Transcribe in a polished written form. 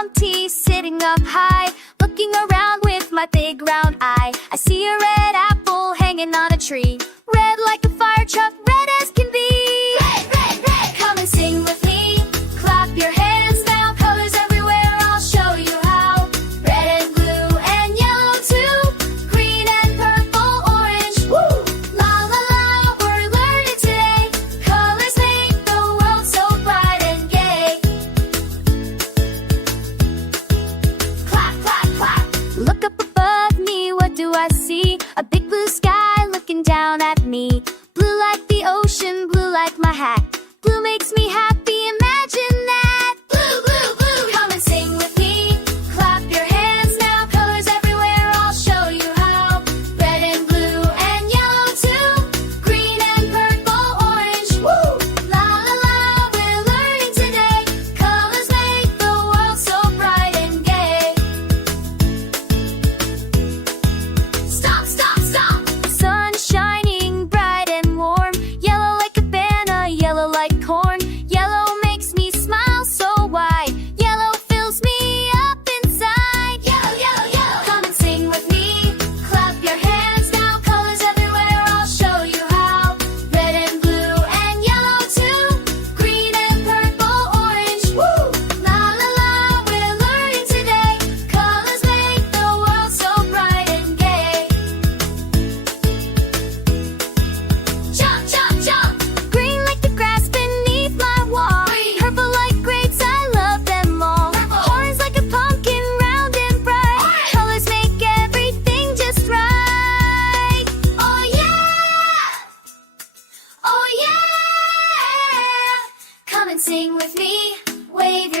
Humpty sitting up high, looking around with my big round eye. I see a red apple hanging on a tree, red like a fire truck, red as can be. Red, red, red! Come and sing with me. Clap your hands now, colors everywhere, I'll show you how. Red and blue and yellow too, green and purple, orange. Woo! La la la, we're learning today. Colors make the world so bright and gay. Clap, clap, clap. Look up above me, what do I see? A big blue sky looking down at me. Blue like the ocean, blue like my hat. Blue makes me happy, imagine that. Blue, blue, blue, come and sing with me. Clap your hands now, colors everywhere, I'll show you how. Red and blue and yellow too, green and purple, orange. Woo! La la la, we're learning today. Colors make the world so bright and gay. Stop, stop, stop! Sun shining bright and warm, yellow like a banana, yellow like corn. Yellow makes me smile so wide, yellow fills me up inside. Yellow, yellow, yellow, come and sing with me. Clap your hands now, colors everywhere, I'll show you how. Red and blue and yellow too, green and purple, orange. Woo! La la la, we're learning today. Colors make the world so bright and gay. Jump, jump, jump! Green like the grass beneath my wall. Green. Purple like grapes, I love them all. Purple. Orange like a pumpkin, round and bright. Orange. Colors make everything just right. Oh yeah! Oh yeah! Come and sing with me. Wave your